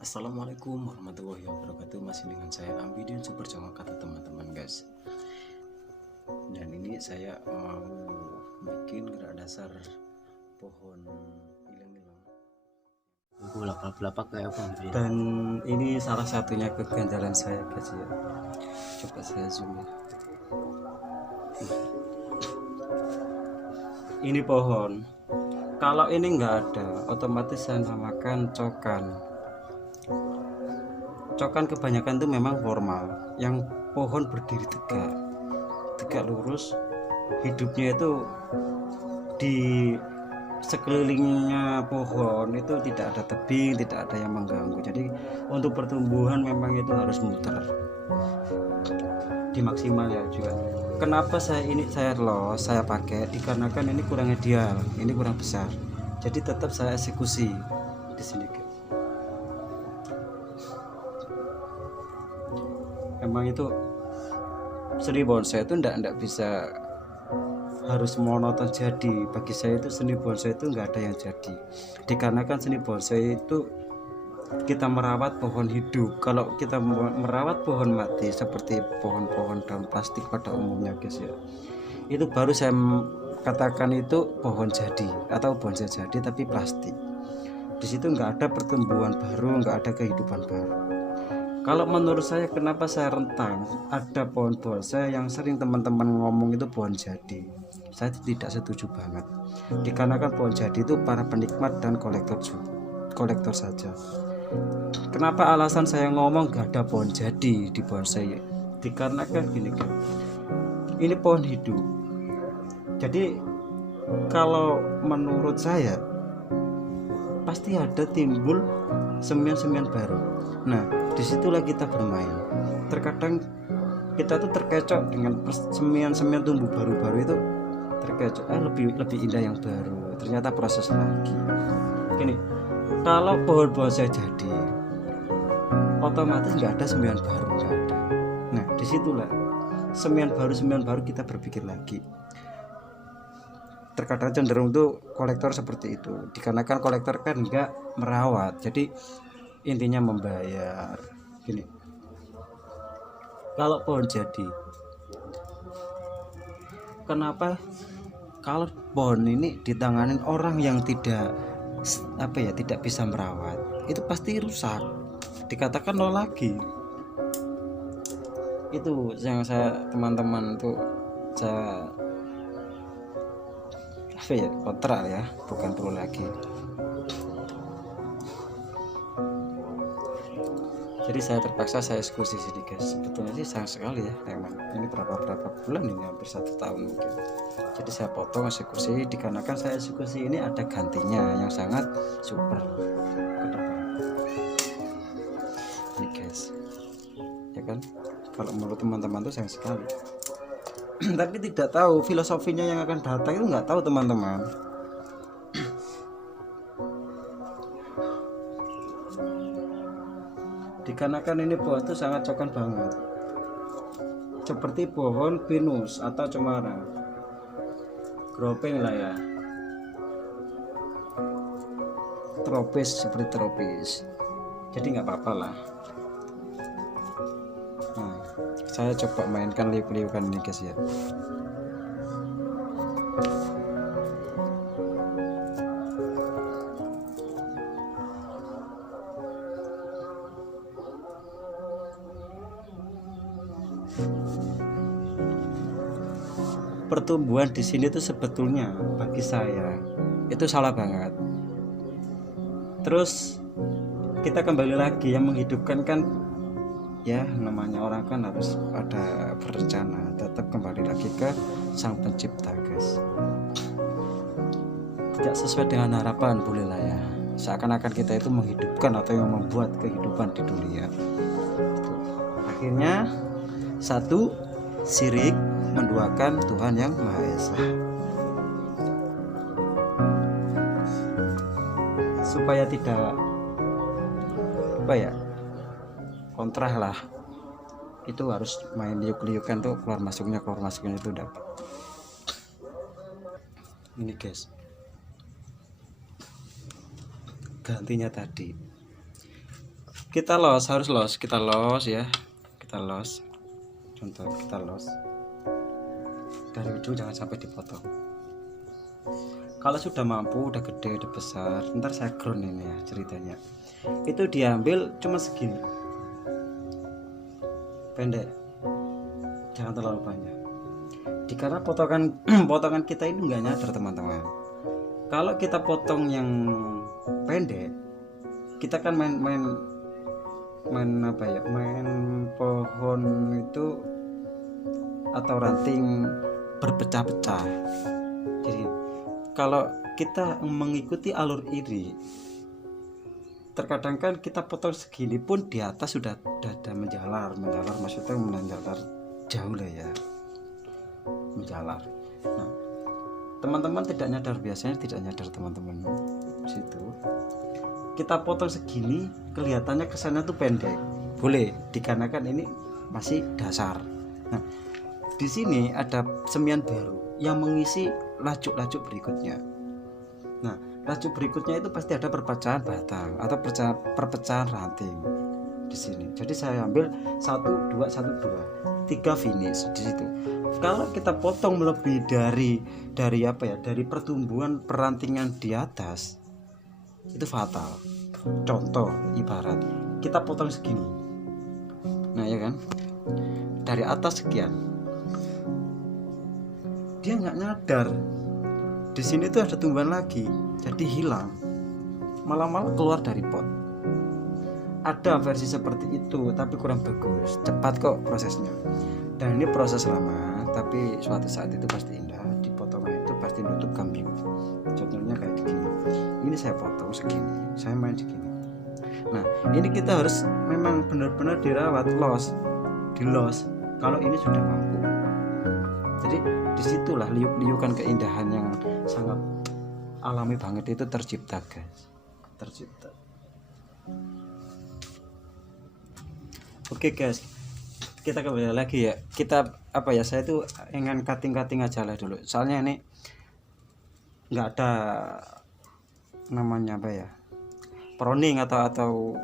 Assalamualaikum warahmatullahi wabarakatuh. Masih dengan saya Ambidin Super Jongkok kata teman-teman guys. Dan ini saya mau bikin gerak dasar pohon ilang-ilang. Lapak-lapak kayak apa? Dan ini salah satunya keganjalan saya guys ya. Coba saya zoom ya. Ini pohon. Kalau ini nggak ada, otomatis saya namakan cokan. Cokan kebanyakan itu memang formal, yang pohon berdiri tegak lurus, hidupnya itu di sekelilingnya pohon itu tidak ada tebing, tidak ada yang mengganggu. Jadi untuk pertumbuhan memang itu harus muter dimaksimal ya juga. Kenapa saya pakai dikarenakan ini kurang ideal, ini kurang besar. Jadi tetap saya eksekusi di sini. Emang itu seni bonsai itu enggak bisa harus monoton jadi. Bagi saya itu seni bonsai itu enggak ada yang jadi, dikarenakan seni bonsai itu kita merawat pohon hidup. Kalau kita merawat pohon mati seperti pohon-pohon daun plastik pada umumnya guys ya, itu baru saya katakan itu pohon jadi atau bonsai jadi tapi plastik. Di situ enggak ada pertumbuhan baru, enggak ada kehidupan baru. Kalau menurut saya, kenapa saya rentang ada pohon bonsai yang sering teman-teman ngomong itu pohon jadi, saya tidak setuju banget. Dikarenakan pohon jadi itu para penikmat dan kolektor saja. Kenapa alasan saya ngomong gak ada pohon jadi di bonsai? Dikarenakan gini kan, ini pohon hidup. Jadi kalau menurut saya pasti ada timbul semian-semian baru. Nah, disitulah kita bermain. Terkadang kita tuh terkecoh dengan semian-semian tumbuh baru-baru itu, terkecoh lebih indah yang baru. Ternyata proses lagi. Gini, kalau pohon bonsai jadi, otomatis nggak ada semian baru, nggak ada. Nah, disitulah semian baru kita berpikir lagi. Terkadang cenderung tuh kolektor seperti itu, dikarenakan kolektor kan nggak merawat, jadi intinya membayar. Gini, kalau pohon jadi, kenapa kalau pohon ini ditanganin orang yang tidak bisa merawat, itu pasti rusak, dikatakan nol lagi. Itu yang saya teman-teman tuh saya kontra ya, bukan perlu lagi. Jadi saya terpaksa saya eksekusi sini guys. Sebetulnya sih sayang sekali ya, memang ini berapa bulan ini, hampir 1 tahun mungkin. Jadi saya potong eksekusi, dikarenakan saya eksekusi ini ada gantinya yang sangat super ke depan. Ini guys, ya kan, kalau menurut teman-teman tuh sayang sekali. Tapi tidak tahu filosofinya yang akan datang itu, nggak tahu teman-teman. Dikarenakan ini pohon itu sangat cokan banget, seperti pohon pinus atau cemara, gropeng lah ya, seperti tropis. Jadi nggak apa-apa lah. Nah, saya coba mainkan liuk-liukan ini guys ya. Pertumbuhan di sini tuh sebetulnya bagi saya itu salah banget. Terus kita kembali lagi, yang menghidupkan kan ya namanya orang kan harus ada berencana. Tetap kembali lagi ke sang pencipta guys. Tidak sesuai dengan harapan boleh lah ya, seakan-akan kita itu menghidupkan atau yang membuat kehidupan di dunia. Akhirnya satu syirik menduakan Tuhan yang Maha Esa. Supaya tidak kontrah lah, itu harus main liuk-liukan tuh, keluar masuknya itu dapat. Ini guys, gantinya tadi kita harus los, kita los ya, kita los. Contoh kita los dari ujung, jangan sampai dipotong. Kalau sudah mampu, udah gede, udah besar, ntar saya ground ini ya ceritanya. Itu diambil cuma segini, pendek, jangan terlalu banyak. Karena potongan kita ini nggak nyadar teman-teman. Kalau kita potong yang pendek, kita kan main apa ya, main pohon itu atau ranting berpecah-pecah. Jadi kalau kita mengikuti alur iri, terkadang kan kita potong segini pun di atas sudah ada menjalar maksudnya menjalar jauh lah ya, menjalar. Nah, teman-teman tidak nyadar, biasanya tidak nyadar teman-teman situ. Kita potong segini, kelihatannya kesannya tuh pendek, boleh dikarenakan ini masih dasar. Nah, di sini ada semian baru yang mengisi lacuk-lacuk berikutnya. Nah, lacuk berikutnya itu pasti ada perpecahan batang atau perpecahan ranting di sini. Jadi saya ambil 1 2 1 2 3 finish di situ. Kalau kita potong lebih dari apa ya, dari pertumbuhan perantingan di atas, itu fatal. Contoh ibarat kita potong segini, nah ya kan, dari atas sekian, dia nggak nyadar di sini tuh ada tumbuhan lagi, jadi hilang, malah keluar dari pot. Ada versi seperti itu tapi kurang bagus, cepat kok prosesnya, dan ini proses lama tapi suatu saat itu pasti indah. Di potongan itu pasti nutup kambing. Contohnya kayak begini, ini saya potong segini, saya main segini. Nah, ini kita harus memang benar-benar dirawat, di los kalau ini sudah mampu. Jadi disitulah liuk-liukan keindahan yang sangat alami banget itu tercipta guys, tercipta. Oke guys, kita kembali lagi ya. Kita apa ya, saya tuh ingin cutting aja lah dulu, soalnya ini nggak ada namanya apa ya, proning atau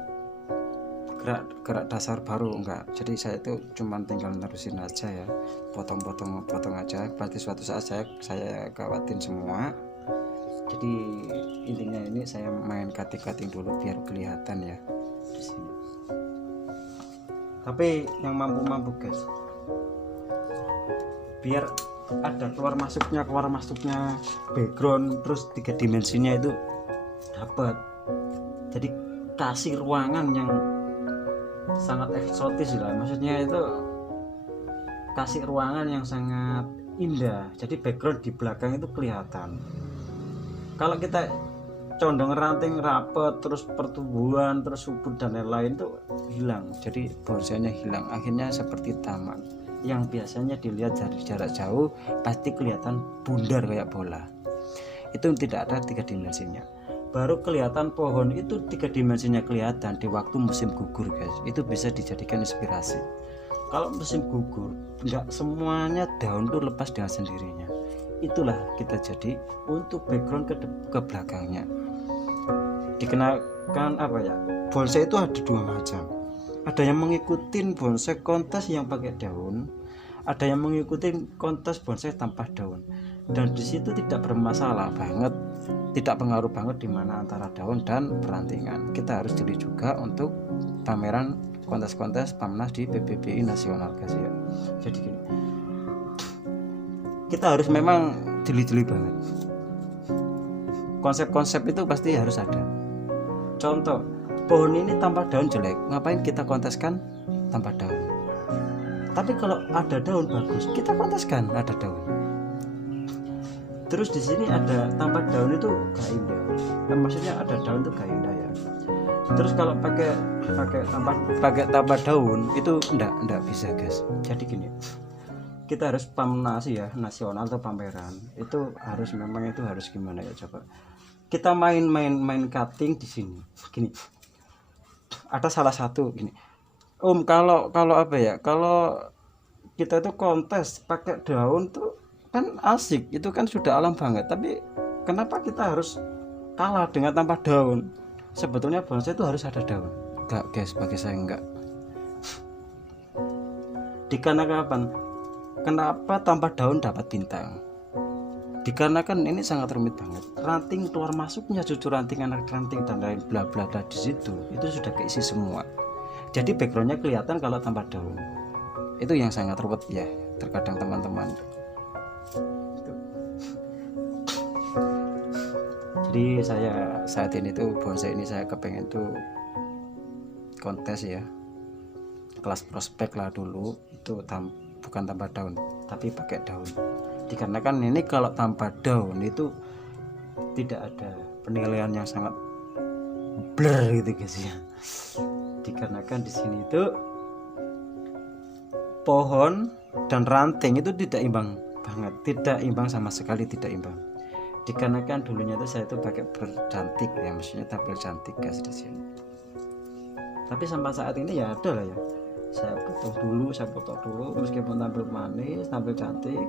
gerak dasar baru, enggak. Jadi saya itu cuman tinggal nerusin aja ya, potong aja. Pasti suatu saat saya kawatin semua. Jadi intinya ini saya main cutting dulu biar kelihatan ya di sini. Tapi yang mampu guys, biar ada keluar masuknya background, terus 3 dimensinya itu dapat. Jadi kasih ruangan yang sangat eksotis lah, maksudnya itu kasih ruangan yang sangat indah. Jadi background di belakang itu kelihatan. Kalau kita condong ranting rapet, terus pertumbuhan, terus subur dan lain-lain itu hilang, jadi bonsainya hilang. Akhirnya seperti taman yang biasanya dilihat dari jarak jauh pasti kelihatan bundar kayak bola. Itu tidak ada 3 dimensinya. Baru kelihatan pohon itu 3 dimensinya kelihatan di waktu musim gugur guys. Itu bisa dijadikan inspirasi. Kalau musim gugur nggak semuanya daun tuh lepas dengan sendirinya. Itulah kita jadi untuk background ke belakangnya. Dikenakan apa ya, bonsai itu ada 2 macam. Ada yang mengikuti bonsai kontes yang pakai daun, ada yang mengikuti kontes bonsai tanpa daun. Dan di situ tidak bermasalah banget, tidak pengaruh banget di mana antara daun dan perantingan. Kita harus jeli juga untuk pameran kontes-kontes Pamnas di PBBI nasional guys ya. Jadi gini, kita harus memang jeli-jeli banget. Konsep-konsep itu pasti harus ada. Contoh, pohon ini tanpa daun jelek, ngapain kita konteskan tanpa daun? Tapi kalau ada daun bagus, kita konteskan ada daun. Terus di sini ada tanpa daun itu gak indah. Maksudnya ada daun itu gak indah ya. Terus kalau pakai tanpa daun itu enggak bisa guys. Jadi gini, kita harus Pamnas ya, nasional atau pameran itu harus memang itu harus gimana ya, coba kita main cutting di sini gini. Ada salah satu gini, kalau apa ya, kalau kita itu kontes pakai daun tuh kan asik, itu kan sudah alam banget. Tapi kenapa kita harus kalah dengan tanpa daun? Sebetulnya bonsai itu harus ada daun. Enggak guys, bagi saya enggak. Dikarenakan kenapa tanpa daun dapat bintang? Dikarenakan ini sangat rumit banget. Ranting keluar masuknya cucu ranting, anak ranting dan lain bla bla bla di situ itu sudah keisi semua. Jadi backgroundnya kelihatan kalau tanpa daun. Itu yang sangat ruwet ya terkadang teman-teman. Jadi saya saat ini tuh bonsai ini saya kepengen tuh kontes ya, kelas prospek lah dulu itu bukan tanpa daun tapi pakai daun. Dikarenakan ini kalau tanpa daun itu tidak ada penilaian yang sangat blur gitu guys ya. Dikarenakan di sini itu pohon dan ranting itu tidak imbang banget, tidak imbang sama sekali, tidak imbang. Dikarenakan dulunya itu saya itu pakai bercantik ya, maksudnya tampil cantik guys di sini. Tapi sampai saat ini ya ada lah ya, saya potong dulu meskipun tampil manis, tampil cantik,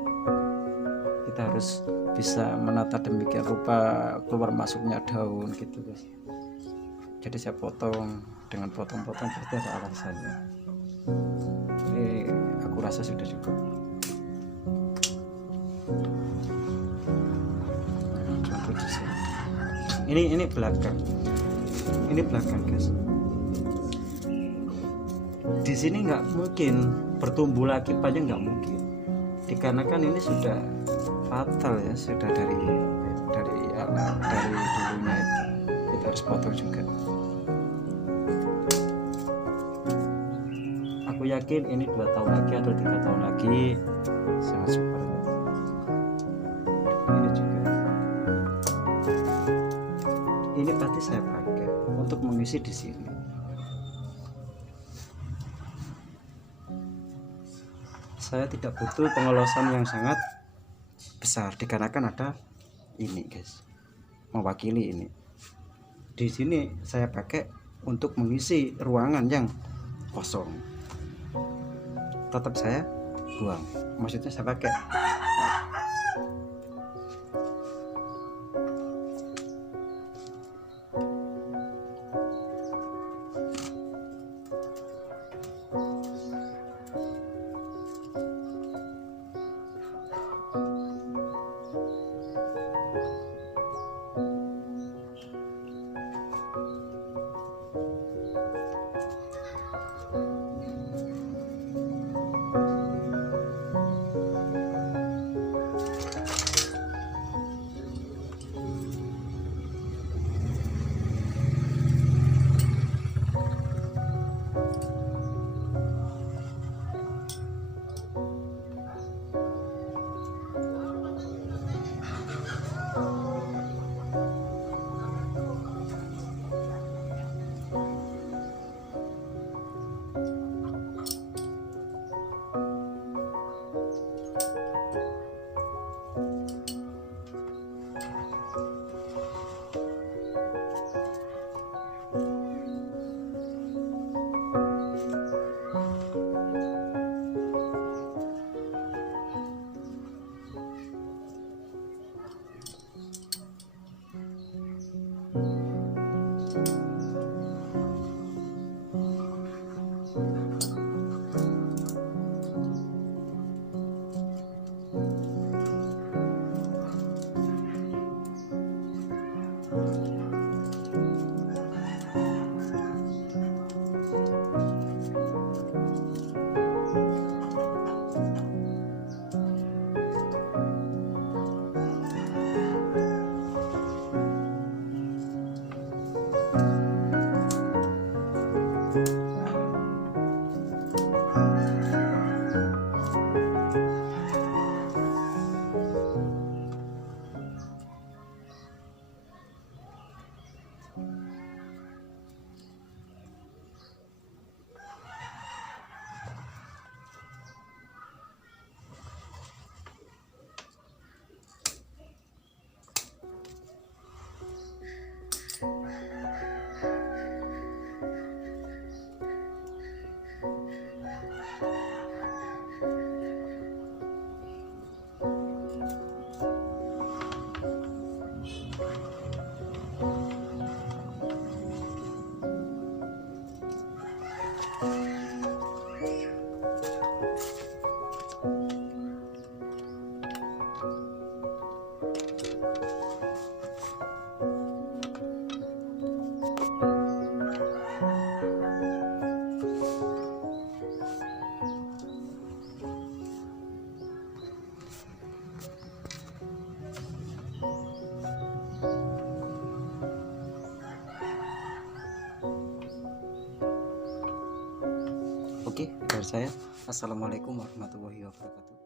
kita harus bisa menata demikian rupa keluar masuknya daun gitu guys. Jadi saya potong dengan potong-potong pasti ada alasannya. Ini aku rasa sudah cukup. Contoh di sini. Ini belakang. Ini belakang guys. Di sini nggak mungkin bertumbuh lagi, aja nggak mungkin. Dikarenakan ini sudah fatal ya, sudah dari anak dari dulunya itu kita harus potong juga. Aku yakin ini 2 tahun lagi atau 3 tahun lagi sangat super. Ini juga, ini pasti saya pakai untuk mengisi di sini. Saya tidak butuh pengelosan yang sangat besar dikarenakan ada ini guys, mewakili ini. Di sini saya pakai untuk mengisi ruangan yang kosong. Tetap saya buang, maksudnya saya pakai. Oke, dari saya, assalamualaikum warahmatullahi wabarakatuh.